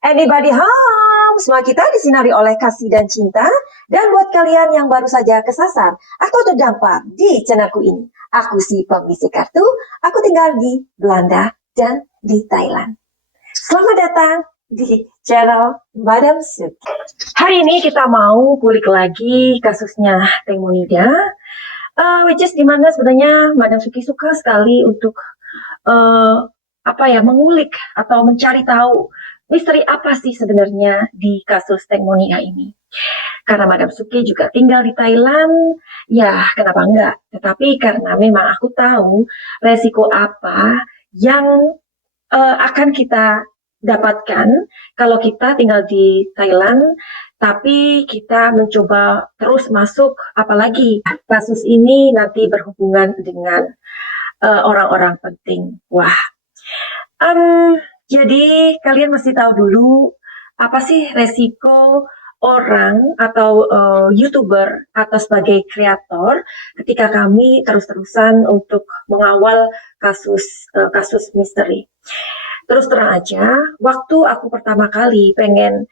Anybody home? Semua kita disinari oleh kasih dan cinta. Dan buat kalian yang baru saja kesasar atau terdampak di channelku ini, aku si pengisi kartu, aku tinggal di Belanda dan di Thailand. Selamat datang di channel Madam Suki. Hari ini kita mau kulik lagi kasusnya Teng Monida, which is dimana sebenarnya Madam Suki suka sekali untuk mengulik atau mencari tahu misteri apa sih sebenarnya di kasus Teng Monida ini. Karena Madam Suki juga tinggal di Thailand, ya kenapa enggak? Tetapi karena memang aku tahu resiko apa yang akan kita dapatkan kalau kita tinggal di Thailand, tapi kita mencoba terus masuk, apalagi kasus ini nanti berhubungan dengan orang-orang penting. Wah, jadi kalian mesti tahu dulu apa sih resiko orang atau YouTuber atau sebagai kreator ketika kami terus-terusan untuk mengawal kasus misteri. Terus terang aja, waktu aku pertama kali pengen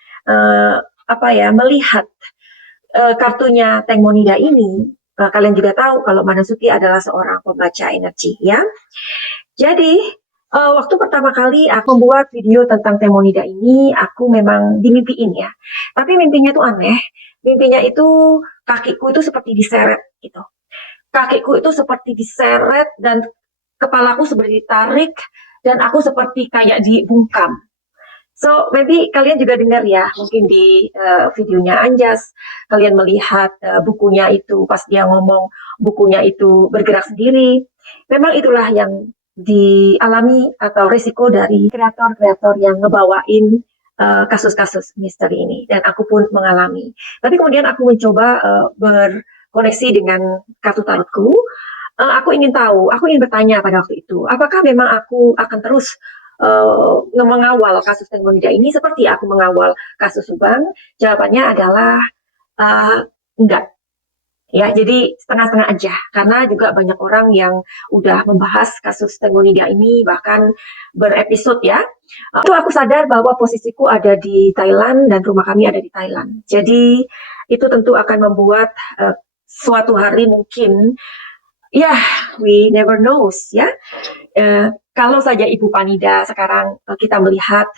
melihat kartunya Teng Monida ini, kalian juga tahu kalau Manasuki adalah seorang pembaca energi, ya. Jadi waktu pertama kali aku membuat video tentang Teng Monida ini, aku memang dimimpiin ya. Tapi mimpinya itu aneh. Mimpinya itu kakiku itu seperti diseret gitu. Kakiku itu seperti diseret dan kepalaku seperti ditarik dan aku seperti kayak dibungkam. So, maybe kalian juga dengar ya, mungkin di videonya Anjas, kalian melihat bukunya itu, pas dia ngomong, bukunya itu bergerak sendiri. Memang itulah yang dialami atau risiko dari kreator-kreator yang ngebawain kasus-kasus misteri ini. Dan aku pun mengalami. Tapi kemudian aku mencoba berkoneksi dengan kartu tarotku. Aku ingin tahu, aku ingin bertanya pada waktu itu, apakah memang aku akan terus mengawal kasus Teng Monida ini seperti aku mengawal kasus Subang? Jawabannya adalah enggak. Ya, jadi setengah-setengah aja. Karena juga banyak orang yang udah membahas kasus Teng Monida ini, bahkan berepisode ya. Itu aku sadar bahwa posisiku ada di Thailand dan rumah kami ada di Thailand. Jadi itu tentu akan membuat suatu hari mungkin, ya, we never knows ya. Kalau saja Ibu Panida sekarang kita melihat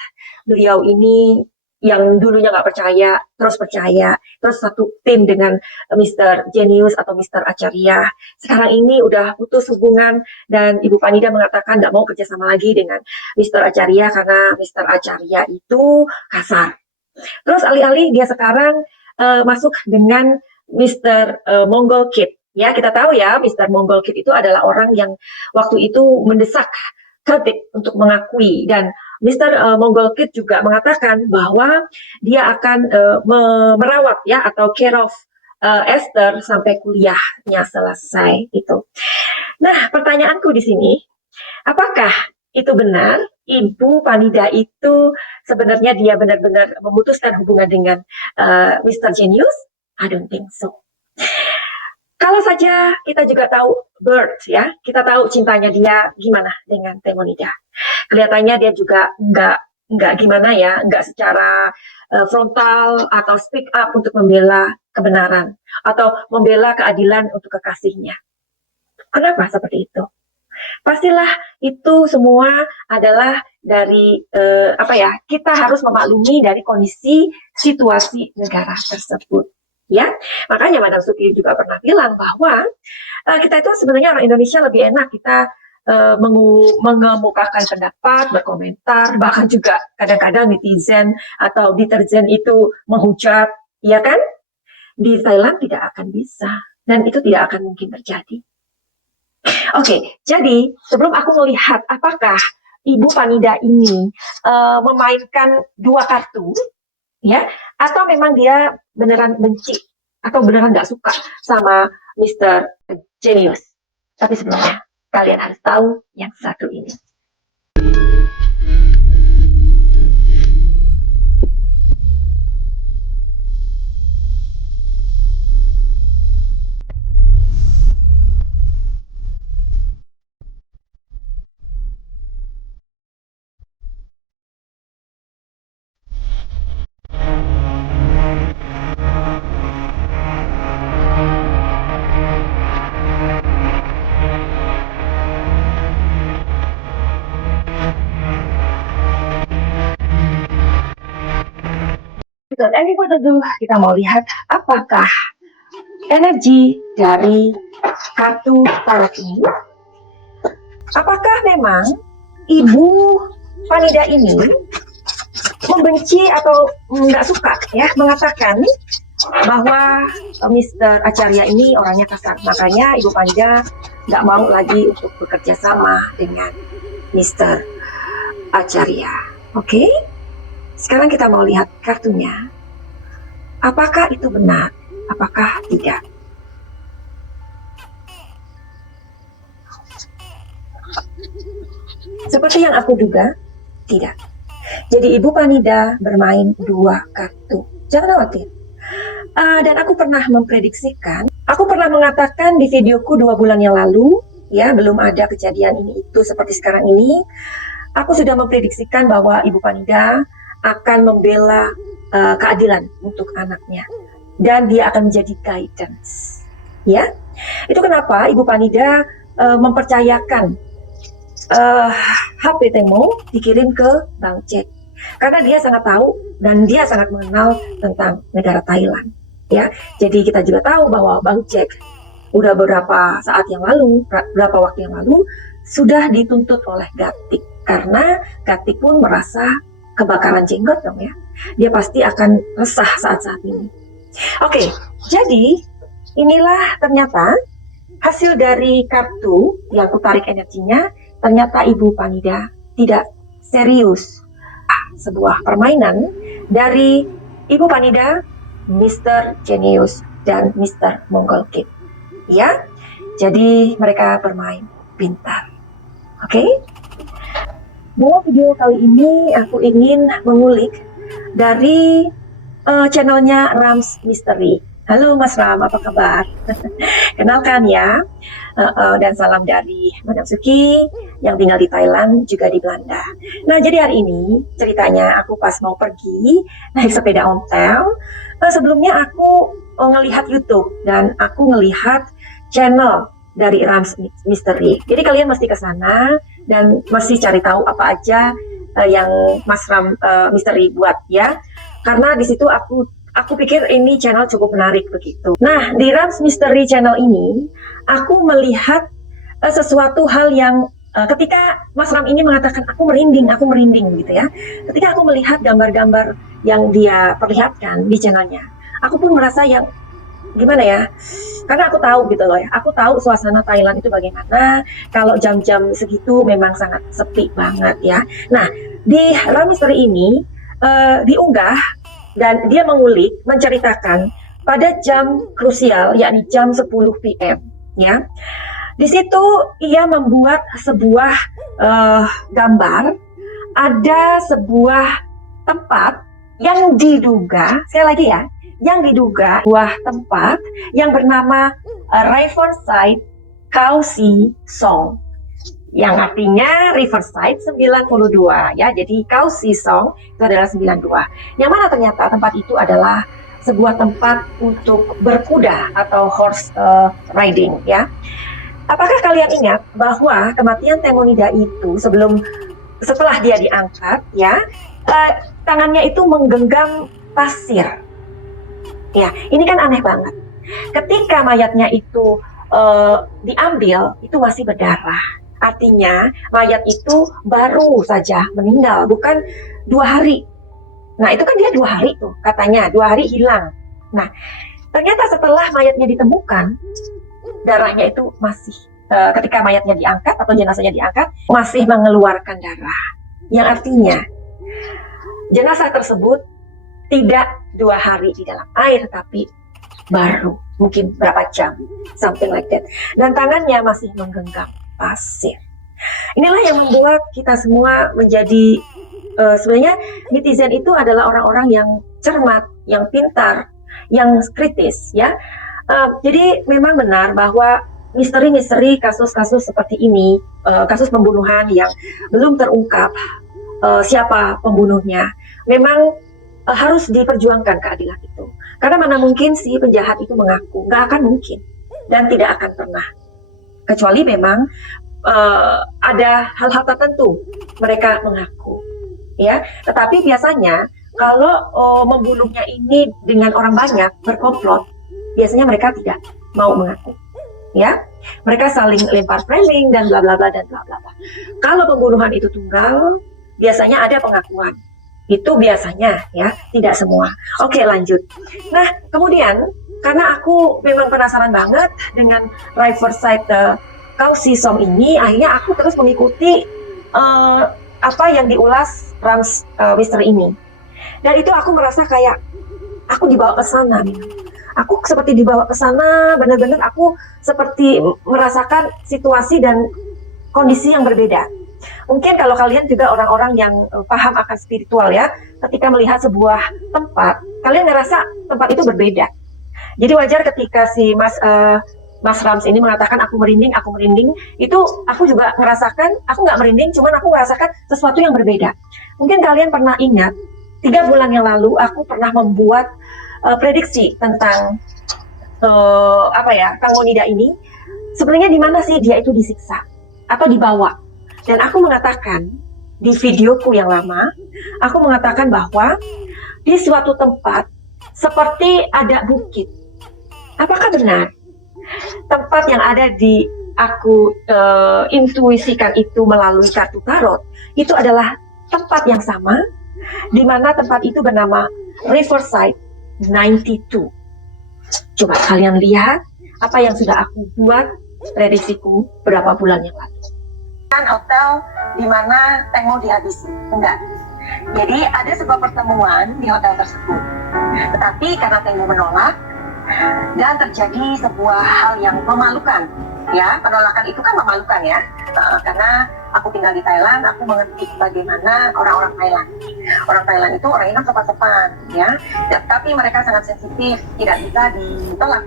beliau ini yang dulunya nggak percaya, terus satu tim dengan Mr. Genius atau Mr. Acharya. Sekarang ini udah putus hubungan dan Ibu Panida mengatakan nggak mau kerjasama lagi dengan Mr. Acharya karena Mr. Acharya itu kasar. Terus alih-alih dia sekarang masuk dengan Mr. Mongol Kid. Ya, kita tahu ya, Mr. Mongol Kid itu adalah orang yang waktu itu mendesak Celtic untuk mengakui, dan Mr. Mongol Kid juga mengatakan bahwa dia akan merawat ya atau care of Esther sampai kuliahnya selesai itu. Nah, pertanyaanku di sini, apakah itu benar? Ibu Panida itu sebenarnya dia benar-benar memutuskan hubungan dengan Mr. Genius? I don't think so. Kalau saja kita juga tahu Bird ya, kita tahu cintanya dia gimana dengan Teng Monida. Kelihatannya dia juga nggak gimana ya, nggak secara frontal atau speak up untuk membela kebenaran atau membela keadilan untuk kekasihnya. Kenapa seperti itu? Pastilah itu semua adalah dari kita harus memaklumi dari kondisi situasi negara tersebut. Ya, makanya Madam Suki juga pernah bilang bahwa kita itu sebenarnya orang Indonesia lebih enak kita mengemukakan pendapat, berkomentar, bahkan juga kadang-kadang netizen atau deterjen itu menghujat, ya kan? Di Thailand tidak akan bisa dan itu tidak akan mungkin terjadi. Oke, jadi sebelum aku melihat apakah Ibu Panida ini memainkan dua kartu, ya, atau memang dia beneran benci atau beneran nggak suka sama Mr. Genius. Tapi sebelumnya kalian harus tahu yang satu ini. without any further ado, kita mau lihat apakah energi dari kartu tarot ini. Apakah memang Ibu Vanida ini membenci atau nggak suka ya, mengatakan bahwa Mr. Acharya ini orangnya kasar, makanya Ibu Vanida nggak mau lagi untuk bekerja sama dengan Mr. Acharya. Oke, sekarang kita mau lihat kartunya. Apakah itu benar? Apakah tidak? Seperti yang aku duga, tidak. Jadi Ibu Vanida bermain 2 kartu. Jangan khawatir. Dan aku pernah memprediksikan, aku pernah mengatakan di videoku 2 bulan yang lalu, ya belum ada kejadian ini itu seperti sekarang ini, aku sudah memprediksikan bahwa Ibu Vanida akan membela keadilan untuk anaknya. Dan dia akan menjadi guidance. Ya, itu kenapa Ibu Vanida mempercayakan HP Tengmo dikirim ke Bang Jack, karena dia sangat tahu dan dia sangat mengenal tentang negara Thailand ya. Jadi kita juga tahu bahwa Bang Jack udah beberapa saat yang lalu, beberapa waktu yang lalu sudah dituntut oleh Gatik, karena Gatik pun merasa kebakaran jenggot dong ya. Dia pasti akan resah saat-saat ini. Oke, jadi inilah ternyata hasil dari kartu yang aku tarik energinya. Ternyata Ibu Vanida tidak serius. Sebuah permainan dari Ibu Vanida, Mr. Genius, dan Mr. Mongol Kid. Ya, jadi mereka bermain pintar. Oke? Dalam video kali ini aku ingin mengulik dari channelnya Rams Mystery. Halo Mas Ram, apa kabar? Kenalkan ya, dan salam dari Madam Suki yang tinggal di Thailand, juga di Belanda. Nah, jadi hari ini ceritanya aku pas mau pergi naik sepeda ontel. Sebelumnya aku ngelihat YouTube dan aku ngelihat channel dari Rams Mystery. Jadi kalian mesti ke sana dan mesti cari tahu apa aja yang Mas Ram Mystery buat ya. Karena di situ aku pikir ini channel cukup menarik begitu. Nah, di Rams Mystery channel ini, aku melihat sesuatu hal yang ketika Mas Ram ini mengatakan aku merinding gitu ya. Ketika aku melihat gambar-gambar yang dia perlihatkan di channelnya, aku pun merasa yang gimana ya, karena aku tahu gitu loh ya, aku tahu suasana Thailand itu bagaimana, kalau jam-jam segitu memang sangat sepi banget ya. Nah, di Rams Mystery ini diunggah dan dia mengulik, menceritakan pada jam krusial, yakni jam 10 PM ya. Di situ ia membuat sebuah gambar, ada sebuah tempat yang diduga, sekali lagi ya, yang diduga sebuah tempat yang bernama Riverside Khao Si Song, yang artinya Riverside 92 ya. Jadi Khao Si Song itu adalah 92. Yang mana ternyata tempat itu adalah sebuah tempat untuk berkuda atau horse riding ya. Apakah kalian ingat bahwa kematian Tengmonida itu setelah dia diangkat ya, tangannya itu menggenggam pasir. Ya, ini kan aneh banget. Ketika mayatnya itu diambil, itu masih berdarah. Artinya mayat itu baru saja meninggal, bukan 2 hari. Nah, itu kan dia 2 hari tuh, katanya 2 hari hilang. Nah, ternyata setelah mayatnya ditemukan, darahnya itu masih, ketika mayatnya diangkat atau jenazahnya diangkat, masih mengeluarkan darah. Yang artinya, jenazah tersebut tidak 2 hari di dalam air, tapi baru mungkin berapa jam, something like that. Dan tangannya masih menggenggam pasir. Inilah yang membuat kita semua menjadi sebenarnya netizen itu adalah orang-orang yang cermat, yang pintar, yang kritis ya. Jadi memang benar bahwa misteri-misteri kasus-kasus seperti ini, kasus pembunuhan yang belum terungkap siapa pembunuhnya, memang harus diperjuangkan keadilan itu. Karena mana mungkin si penjahat itu mengaku, nggak akan mungkin dan tidak akan pernah. Kecuali memang ada hal-hal tertentu mereka mengaku, ya. Tetapi biasanya kalau membunuhnya ini dengan orang banyak berkomplot, biasanya mereka tidak mau mengaku. Ya, mereka saling lempar framing dan bla bla bla dan bla bla bla. Kalau pembunuhan itu tunggal, biasanya ada pengakuan. Itu biasanya ya, tidak semua. Oke, lanjut. Nah, kemudian karena aku memang penasaran banget dengan Riverside Causism ini, akhirnya aku terus mengikuti apa yang diulas Rams Mister ini. Dan itu aku merasa kayak aku dibawa ke sana nih. Aku seperti dibawa ke sana, benar-benar aku seperti merasakan situasi dan kondisi yang berbeda. Mungkin kalau kalian juga orang-orang yang paham akan spiritual ya, ketika melihat sebuah tempat, kalian ngerasa tempat itu berbeda. Jadi wajar ketika si Mas Rams ini mengatakan aku merinding, itu aku juga merasakan, aku nggak merinding, cuman aku merasakan sesuatu yang berbeda. Mungkin kalian pernah ingat, 3 bulan yang lalu aku pernah membuat prediksi tentang Kang Monida ini. Sebenarnya di mana sih dia itu disiksa atau dibawa? Dan aku mengatakan di videoku yang lama, aku mengatakan bahwa di suatu tempat seperti ada bukit. Apakah benar? Tempat yang ada di aku intuisikan itu melalui kartu tarot, itu adalah tempat yang sama, di mana tempat itu bernama Riverside 92. Coba kalian lihat apa yang sudah aku buat prediksiku beberapa bulan yang lalu. Hotel di mana Tengmo dihabisi, enggak. Jadi ada sebuah pertemuan di hotel tersebut. Tetapi karena Tengmo menolak dan terjadi sebuah hal yang memalukan, ya, penolakan itu kan memalukan ya, karena aku tinggal di Thailand, aku mengerti bagaimana orang-orang Thailand. Orang Thailand itu orang yang sopan-sopan, ya, tapi mereka sangat sensitif, tidak bisa ditolak.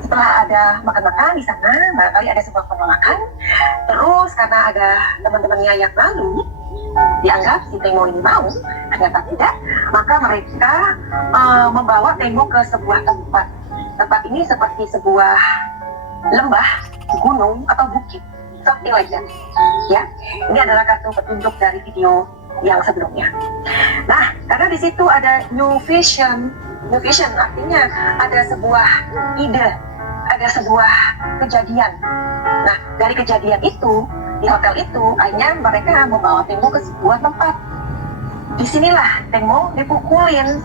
Setelah ada makan-makan di sana, barangkali ada sebuah penolakan. Terus karena ada teman-temannya yang lalu dianggap si Tengmo ini mau, ternyata tidak, maka mereka membawa Tengmo ke sebuah tempat. Tempat ini seperti sebuah lembah, gunung atau bukit, something like that. Ya, ini adalah kartu petunjuk dari video yang sebelumnya. Nah, karena di situ ada new vision artinya ada sebuah ide, ada sebuah kejadian. Nah, dari kejadian itu di hotel itu akhirnya mereka membawa Tengmo ke sebuah tempat. Disinilah Tengmo dipukulin,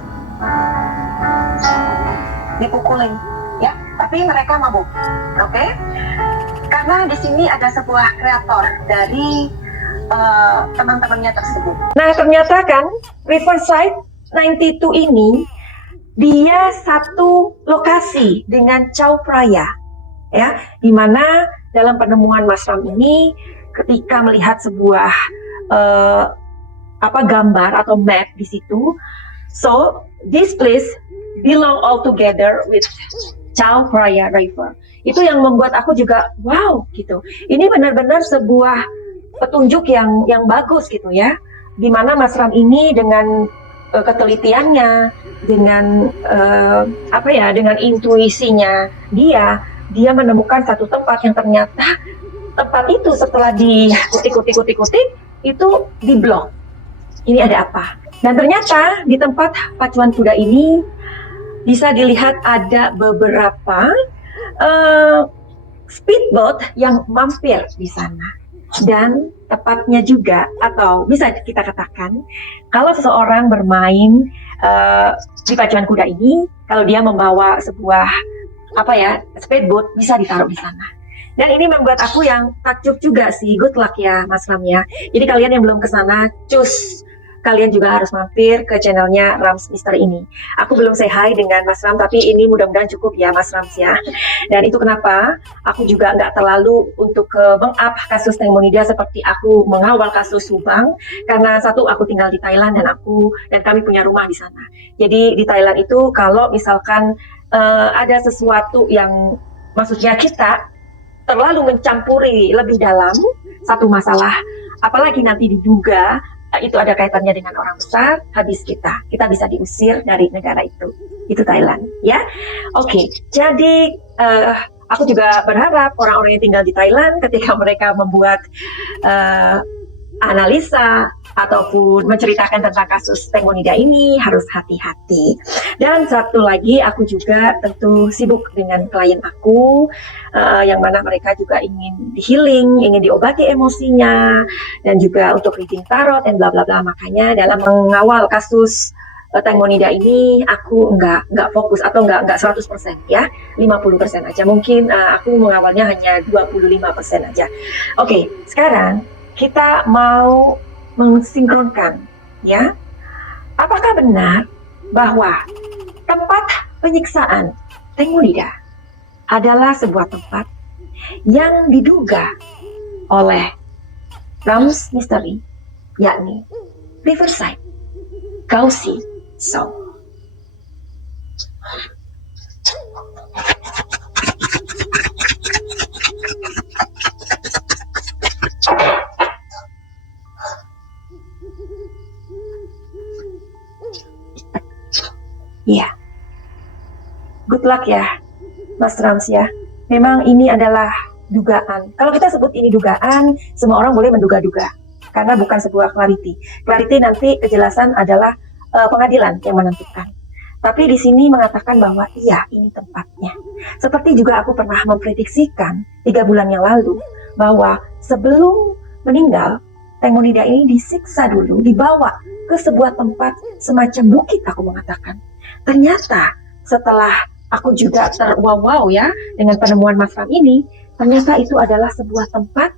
ya. Tapi mereka mabuk, oke? Karena di sini ada sebuah kreator dari teman-temannya tersebut. Nah, ternyata kan Riverside 92 ini dia satu lokasi dengan Chao Phraya, ya, di mana dalam penemuan Mas Ram ini ketika melihat sebuah gambar atau map di situ, so this place belong all together with Chao Phraya River. Itu yang membuat aku juga wow gitu. Ini benar-benar sebuah petunjuk yang bagus gitu ya. Di mana Mas Ram ini dengan ketelitiannya, dengan dengan intuisinya dia menemukan satu tempat yang ternyata tempat itu setelah dikutik itu diblok. Ini ada apa? Dan ternyata di tempat pacuan kuda ini bisa dilihat ada beberapa speedboat yang mampir di sana. Dan tepatnya juga, atau bisa kita katakan, kalau seseorang bermain di pacuan kuda ini, kalau dia membawa sebuah speedboat, bisa ditaruh di sana. Dan ini membuat aku yang takjub juga sih. Good luck ya Mas Ram ya. Jadi kalian yang belum ke sana, kalian juga harus mampir ke channelnya Rams Mister ini. Aku belum say hi dengan Mas Ram, tapi ini mudah-mudahan cukup ya Mas Rams ya. Dan itu kenapa aku juga nggak terlalu untuk meng-up kasus Teng Monida seperti aku mengawal kasus Subang, karena satu, aku tinggal di Thailand dan kami punya rumah di sana. Jadi di Thailand itu kalau misalkan ada sesuatu yang maksudnya kita terlalu mencampuri lebih dalam satu masalah, apalagi nanti diduga itu ada kaitannya dengan orang besar, habis kita bisa diusir dari negara itu Thailand ya. Oke, jadi aku juga berharap orang-orang yang tinggal di Thailand ketika mereka membuat analisa ataupun menceritakan tentang kasus Tengmonida ini harus hati-hati. Dan satu lagi, aku juga tentu sibuk dengan klien aku, yang mana mereka juga ingin di-healing, ingin diobati emosinya, dan juga untuk reading tarot dan bla bla bla. Makanya dalam mengawal kasus Tengmonida ini aku nggak fokus atau nggak 100% ya, 50% aja. Mungkin aku mengawalnya hanya 25% aja. Oke, sekarang kita mau mensinkronkan, ya. Apakah benar bahwa tempat penyiksaan Tengmonida adalah sebuah tempat yang diduga oleh Rams Mystery, yakni Riverside Gauzy Soul? Iya, good luck ya, Mas Rams ya. Memang ini adalah dugaan. Kalau kita sebut ini dugaan, semua orang boleh menduga-duga, karena bukan sebuah clarity. Clarity nanti kejelasan adalah pengadilan yang menentukan. Tapi di sini mengatakan bahwa iya, ini tempatnya. Seperti juga aku pernah memprediksikan 3 bulan yang lalu, bahwa sebelum meninggal, Tengmonida ini disiksa dulu, dibawa ke sebuah tempat semacam bukit, aku mengatakan. Ternyata setelah aku juga terwow ya dengan penemuan Mas Ram ini, ternyata itu adalah sebuah tempat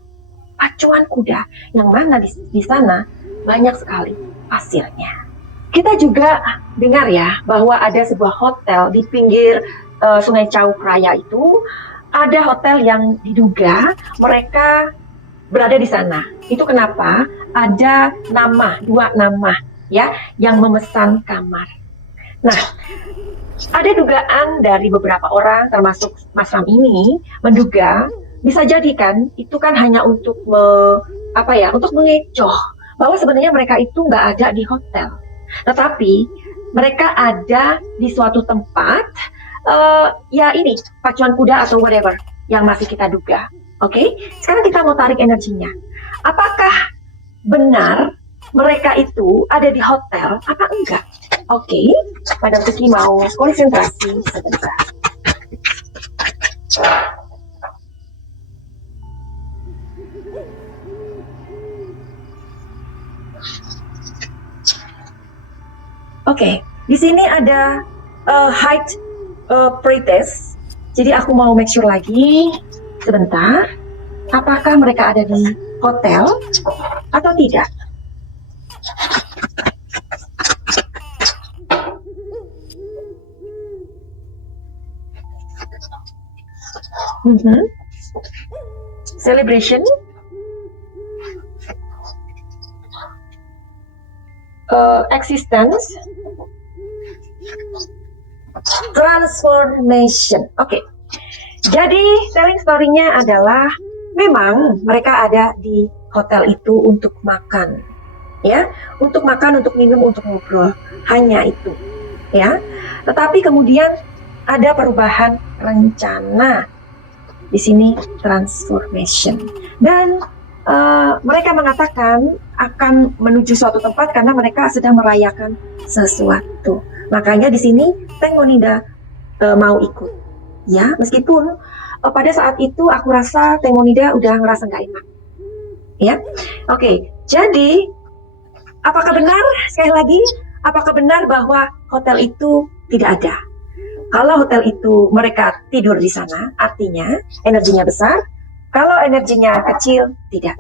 pacuan kuda, yang mana di sana banyak sekali pasirnya. Kita juga dengar ya bahwa ada sebuah hotel di pinggir Sungai Cawuk Raya itu, ada hotel yang diduga mereka berada di sana. Itu kenapa ada dua nama ya yang memesan kamar. Nah, ada dugaan dari beberapa orang, termasuk Mas Ram ini, menduga bisa jadi kan itu kan hanya untuk untuk mengecoh bahwa sebenarnya mereka itu nggak ada di hotel, tetapi mereka ada di suatu tempat, ya ini pacuan kuda atau whatever yang masih kita duga. Oke, sekarang kita mau tarik energinya. Apakah benar mereka itu ada di hotel apa enggak? Oke, Madam Tuki mau konsentrasi sebentar. Oke, di sini ada height pretest. Jadi aku mau make sure lagi sebentar, apakah mereka ada di hotel atau tidak. Celebration, existence, transformation. Oke. Jadi telling story-nya adalah memang mereka ada di hotel itu untuk makan, ya, untuk makan, untuk minum, untuk ngobrol, hanya itu, ya. Tetapi kemudian ada perubahan rencana. Di sini transformation, dan mereka mengatakan akan menuju suatu tempat karena mereka sedang merayakan sesuatu. Makanya di sini Tengmonida mau ikut, ya, meskipun pada saat itu aku rasa Tengmonida udah ngerasa nggak enak, ya. Oke, jadi apakah benar, sekali lagi, apakah benar bahwa hotel itu tidak ada? Kalau hotel itu mereka tidur di sana, artinya energinya besar. Kalau energinya kecil, tidak.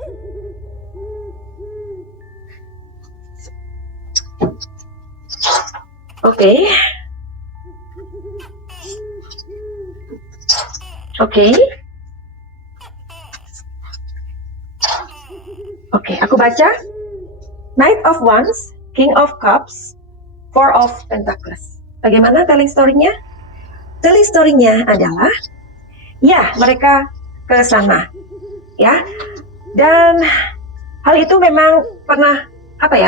Oke. Oke, aku baca. Knight of Wands, King of Cups, Four of Pentacles. Bagaimana telling story-nya? Telling story-nya adalah, ya, mereka ke sana, ya, dan hal itu memang pernah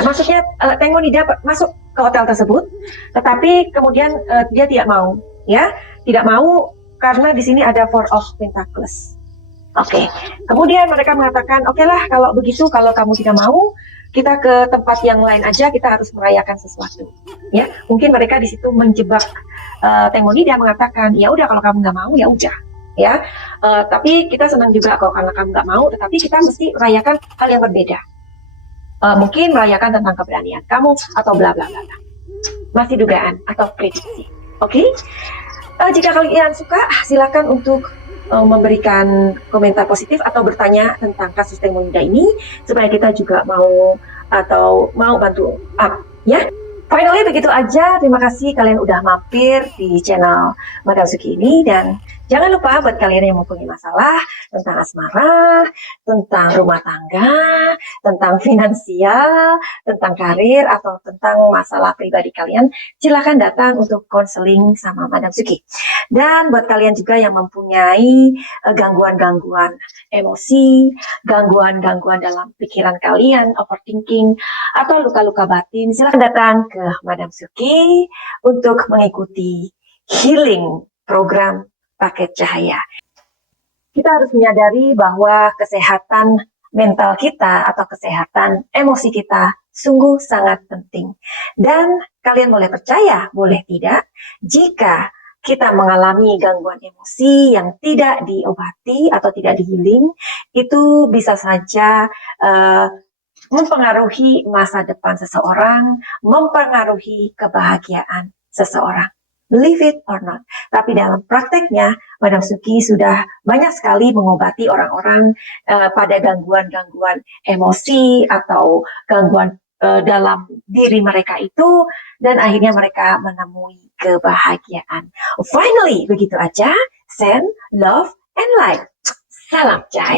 maksudnya Tengmonida masuk ke hotel tersebut, tetapi kemudian dia tidak mau, ya, tidak mau karena di sini ada Four of Pentacles. Oke, kemudian mereka mengatakan, oke lah kalau begitu, kalau kamu tidak mau, kita ke tempat yang lain aja, kita harus merayakan sesuatu. Ya, mungkin mereka di situ menjebak Teng Monida mengatakan, ya udah kalau kamu nggak mau, ya udah. Ya, tapi kita senang juga kalau kamu nggak mau, tetapi kita mesti merayakan hal yang berbeda. Mungkin merayakan tentang keberanian kamu atau bla bla bla. Masih dugaan atau prediksi. Oke? Jika kalian suka, silakan untuk memberikan komentar positif atau bertanya tentang kasus Teng Monida ini supaya kita juga mau atau mau bantu up ya. Finally begitu aja. Terima kasih kalian udah mampir di channel Madam Suki ini dan jangan lupa buat kalian yang mempunyai masalah tentang asmara, tentang rumah tangga, tentang finansial, tentang karir atau tentang masalah pribadi kalian, silakan datang untuk konseling sama Madam Suki. Dan buat kalian juga yang mempunyai gangguan-gangguan emosi, gangguan-gangguan dalam pikiran kalian, overthinking, atau luka-luka batin, silakan datang ke Madam Suki untuk mengikuti healing program paket cahaya. Kita harus menyadari bahwa kesehatan mental kita atau kesehatan emosi kita sungguh sangat penting. Dan kalian boleh percaya, boleh tidak, jika kita mengalami gangguan emosi yang tidak diobati atau tidak di-healing, itu bisa saja mempengaruhi masa depan seseorang, mempengaruhi kebahagiaan seseorang. Believe it or not. Tapi dalam prakteknya, Madam Suki sudah banyak sekali mengobati orang-orang pada gangguan-gangguan emosi atau gangguan dalam diri mereka itu, dan akhirnya mereka menemui kebahagiaan. Finally, begitu aja. Send, love, and light. Salam cahaya.